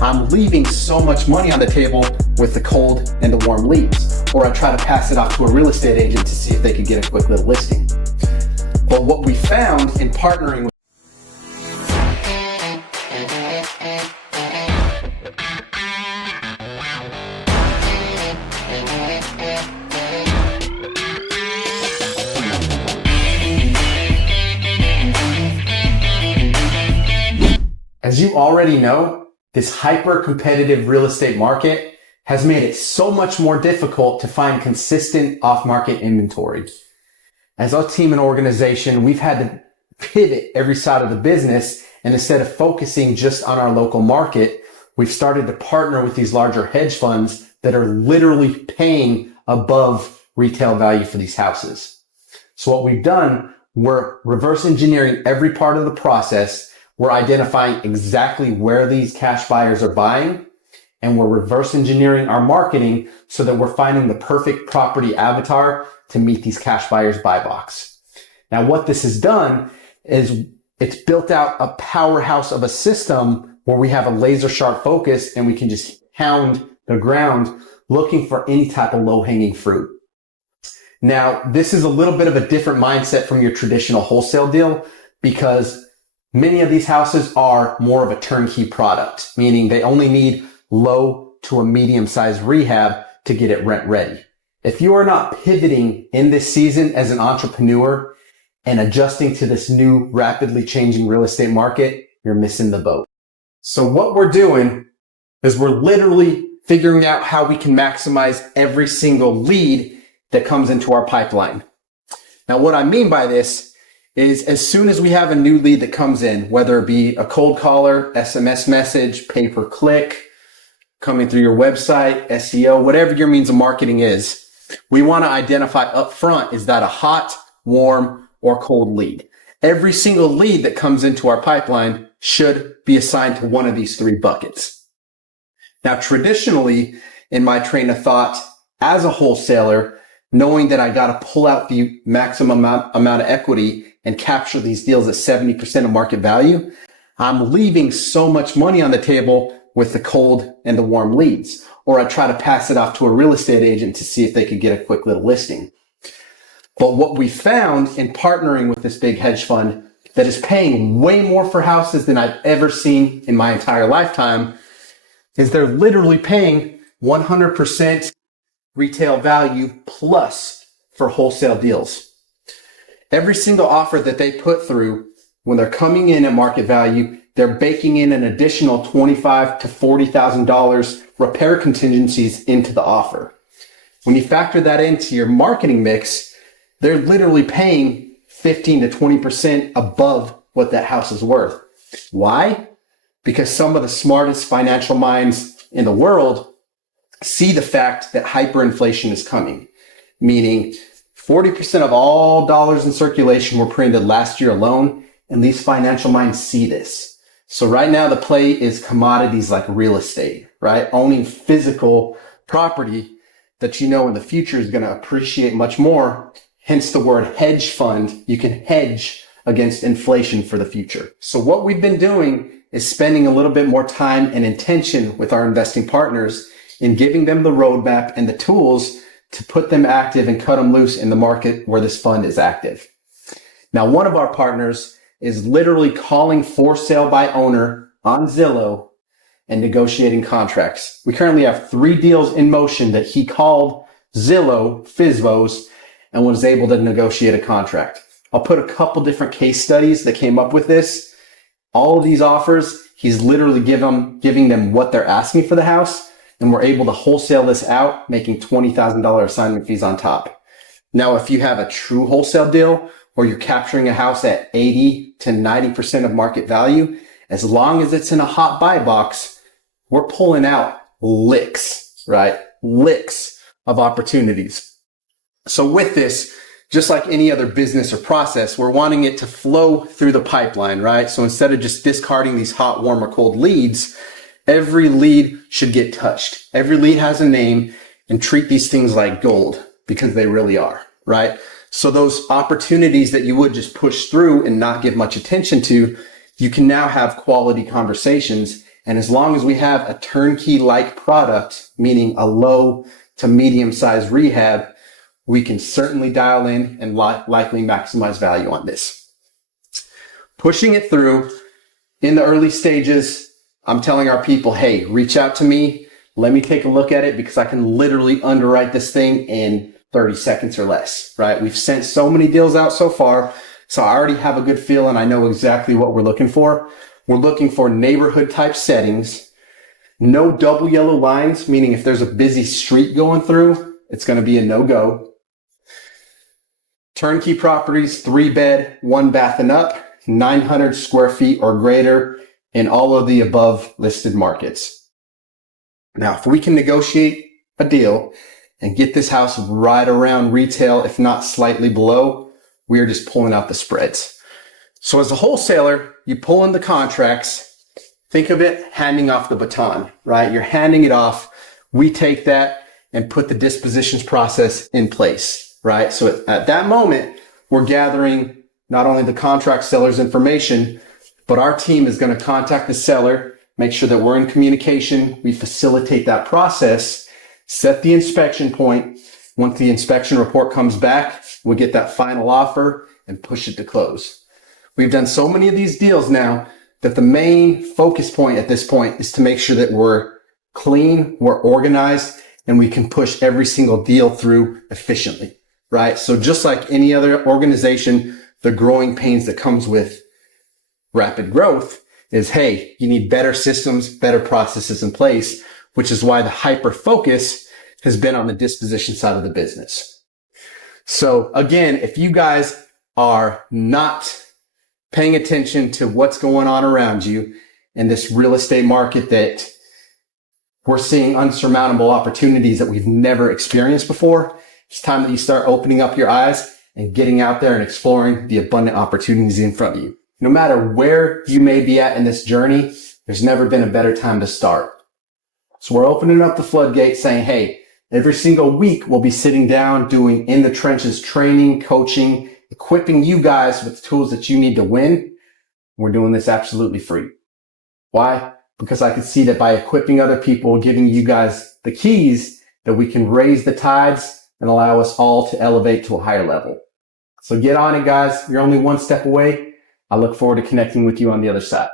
I'm leaving so much money on the table with the cold and the warm leads, or I try to pass it off to a real estate agent to see if they could get a quick little listing. But what we found in partnering with As you already know, this hyper-competitive real estate market has made it so much more difficult to find consistent off-market inventory. As our team and organization, we've had to pivot every side of the business, and instead of focusing just on our local market, we've started to partner with these larger hedge funds that are literally paying above retail value for these houses. So what we've done, we're reverse engineering every part of the process. We're identifying exactly where these cash buyers are buying, and we're reverse engineering our marketing so that we're finding the perfect property avatar to meet these cash buyers buy box. Now, what this has done is it's built out a powerhouse of a system where we have a laser sharp focus and we can just hound the ground looking for any type of low-hanging fruit. Now, this is a little bit of a different mindset from your traditional wholesale deal because many of these houses are more of a turnkey product, meaning they only need low to a medium-sized rehab to get it rent ready. If you are not pivoting in this season as an entrepreneur and adjusting to this new rapidly changing real estate market, you're missing the boat. So what we're doing is we're literally figuring out how we can maximize every single lead that comes into our pipeline. Now, what I mean by this is as soon as we have a new lead that comes in, whether it be a cold caller, SMS message, pay-per-click, coming through your website, SEO, whatever your means of marketing is, we want to identify up front, is that a hot, warm, or cold lead? Every single lead that comes into our pipeline should be assigned to one of these three buckets. Now, traditionally, in my train of thought, as a wholesaler, knowing that I got to pull out the maximum amount of equity and capture these deals at 70% of market value, I'm leaving so much money on the table with the cold and the warm leads, or I try to pass it off to a real estate agent to see if they could get a quick little listing. But what we found in partnering with this big hedge fund that is paying way more for houses than I've ever seen in my entire lifetime is they're literally paying 100% retail value plus for wholesale deals. Every single offer that they put through, when they're coming in at market value, they're baking in an additional $25,000 to $40,000 repair contingencies into the offer. When you factor that into your marketing mix, they're literally paying 15 to 20% above what that house is worth. Why? Because some of the smartest financial minds in the world see the fact that hyperinflation is coming, meaning 40% of all dollars in circulation were printed last year alone, and these financial minds see this. So right now the play is commodities like real estate, right? Owning physical property that you know in the future is going to appreciate much more. Hence the word hedge fund. You can hedge against inflation for the future. So what we've been doing is spending a little bit more time and intention with our investing partners in giving them the roadmap and the tools to put them active and cut them loose in the market where this fund is active. Now, one of our partners is literally calling for sale by owner on Zillow and negotiating contracts. We currently have 3 deals in motion that he called Zillow FSBOs and was able to negotiate a contract. I'll put a couple different case studies that came up with this. All of these offers, he's literally giving them what they're asking for the house, and we're able to wholesale this out, making $20,000 assignment fees on top. Now, if you have a true wholesale deal or you're capturing a house at 80 to 90% of market value, as long as it's in a hot buy box, we're pulling out licks, right? Licks of opportunities. So with this, just like any other business or process, we're wanting it to flow through the pipeline, right? So instead of just discarding these hot, warm, or cold leads, every lead should get touched. Every lead has a name, and treat these things like gold, because they really are, right? So those opportunities that you would just push through and not give much attention to, you can now have quality conversations And as long as we have a turnkey-like product, meaning a low to medium-sized rehab, we can certainly dial in and likely maximize value on this. Pushing it through in the early stages, I'm telling our people, hey, reach out to me. Let me take a look at it because I can literally underwrite this thing in 30 seconds or less, right? We've sent so many deals out so far, so I already have a good feel and I know exactly what we're looking for. We're looking for neighborhood type settings, no double yellow lines, meaning if there's a busy street going through, it's going to be a no-go. Turnkey properties, 3-bed, 1 bath and up, 900 square feet or greater in all of the above listed markets. Now, if we can negotiate a deal and get this house right around retail, if not slightly below, we are just pulling out the spreads. So as a wholesaler, you pull in the contracts, think of it handing off the baton, right? You're handing it off. We take that and put the dispositions process in place, right? So at that moment, we're gathering not only the contract seller's information, but our team is going to contact the seller, make sure that we're in communication. We facilitate that process, set the inspection point. Once the inspection report comes back, we get that final offer and push it to close. We've done so many of these deals now that the main focus point at this point is to make sure that we're clean, we're organized, and we can push every single deal through efficiently, right? So just like any other organization, the growing pains that comes with rapid growth is, hey, you need better systems, better processes in place, which is why the hyper focus has been on the disposition side of the business. So again, if you guys are not paying attention to what's going on around you in this real estate market that we're seeing unsurmountable opportunities that we've never experienced before, it's time that you start opening up your eyes and getting out there and exploring the abundant opportunities in front of you. No matter where you may be at in this journey, there's never been a better time to start. So we're opening up the floodgates saying, hey, every single week we'll be sitting down doing in the trenches training, coaching, equipping you guys with the tools that you need to win. We're doing this absolutely free. Why? Because I can see that by equipping other people, giving you guys the keys, that we can raise the tides and allow us all to elevate to a higher level. So get on it, guys. You're only one step away. I look forward to connecting with you on the other side.